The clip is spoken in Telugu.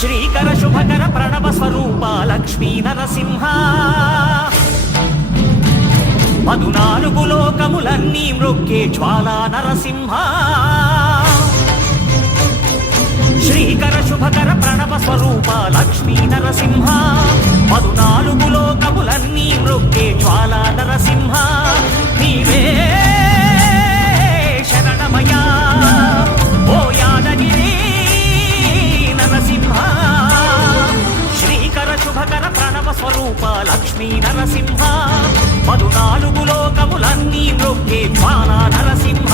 శ్రీకర శుభకర ప్రణవ స్వరూప లక్ష్మీ నరసింహ 14 లోకములన్నీ మ్రొక్కే జ్వాలా నరసింహ శ్రీకర శుభకర ప్రణవ స్వరూప లక్ష్మీ నరసింహ 14 లోకములన్నీ మ్రొక్కే జ్వాలా నరసింహ నీవే శరణమయ్యా ఓ యాదగిరి నరసింహ శ్రీకర శుభకర ప్రణవ స్వరూప లక్ష్మీ నరసింహ 14 లోకములన్నీ మ్రొక్కే జ్వాలా నరసింహ